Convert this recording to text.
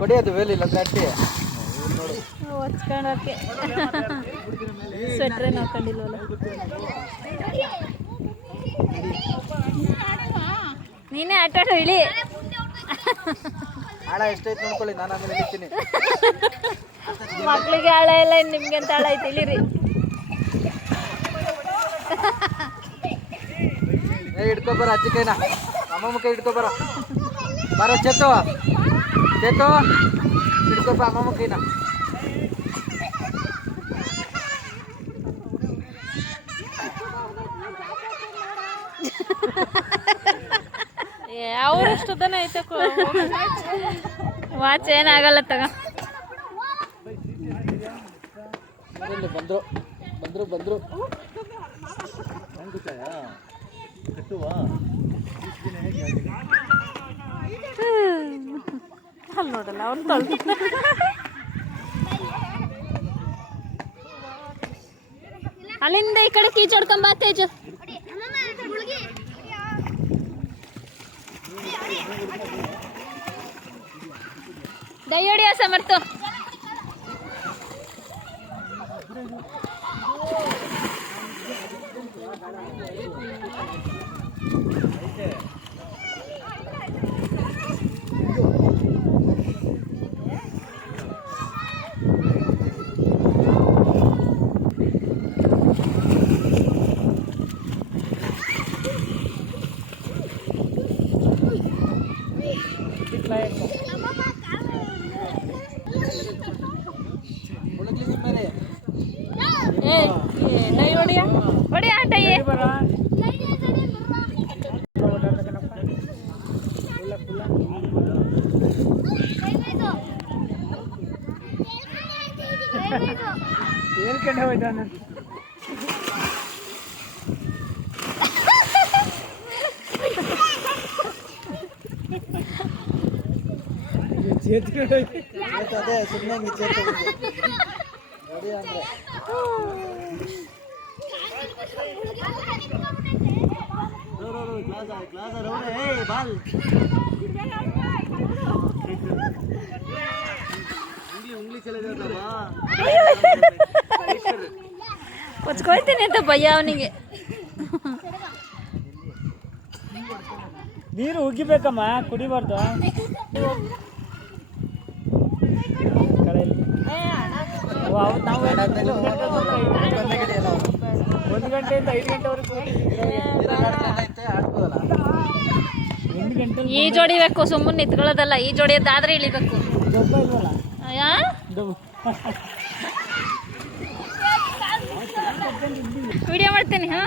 ಹೊಡಿಯೋದು ವೇಲಿಲ್ಲ ಕಟ್ಟಿ ಹೊಚ್ಕೊಳಕ್ಕೆ ಸ್ವೆಟ್ರೇನು ಹಾಕೊಂಡಿಲ್ವಲ್ಲ. ನೀನೇ ಆಟ ಆಡೋ ಇಳಿ. ಆಳ ಎಷ್ಟೈತೆ ನೋಡ್ಕೊಳ್ಳಿ, ನಾನು ಆಮೇಲೆ ಇಳಿತೀನಿ. ಮಕ್ಳಿಗೆ ಆಳ ಇಲ್ಲ, ನಿಮ್ಗೆ ಅಂತ ಆಳ ಐತೆ, ಇಳಿರಿ. ಹಿಡ್ಕೊಬರ ಅಜ್ಜಿ ಕೈನ, ಅಮ್ಮಮ್ಮ ಕೈ ಹಿಡ್ಕೊಬರ. ಬರ ಚೇತು, ಚೇತು ಹಿಡ್ಕೊಬ ಅಮ್ಮಮ್ಮ ಕೈನ. ಅವರಷ್ಟು ದನ ಐತೆ, ವಾಚ್ ಏನಾಗಲ್ಲ ತಗ. ಬಂದ್ರು ಬಂದ್ರು ಬಂದ್ರು ಅಲ್ಲಿ ನೋಡಲ್ಲ ಅವ್ನು ತೊಳ್ದು. ಅಲ್ಲಿಂದ ಈ ಕಡೆ ಕೀಚೋಡ್ಕೊಂಬ ತೇಜು. ದಯ್ಯಡಿಯ ಸಮರ್ಥ. ಹೇಳ್ಕೊಂಡೆ ಹೋಯ್ತು ನಾನು. ಅದೇ ಸುಮ್ಮನೆ ಹಂಗೆ ಚೇತು ನೋಡಿ ಅಂದ್ರೆ ಕೊಚ್ಕೊಳ್ತೀನಿ ಅಂತ ಭಯ ಅವನಿಗೆ. ನೀರು ಉಗಿಬೇಕಮ್ಮ, ಕುಡಿಬಾರ್ದು. ಒಂದು ಗಂಟೆಯಿಂದ 5 ಗಂಟೆವರೆಗೂ ಈ ಜೋಡಿಬೇಕು, ಸುಮ್ಮನೆ ನಿಂತ್ಕೊಳ್ಳೋದಲ್ಲ. ಈ ಜೋಡಿಯದ್ದಾದ್ರೆ ಇಳಿಬೇಕು. ವಿಡಿಯೋ ಮಾಡ್ತೀನಿ. ಹಾ,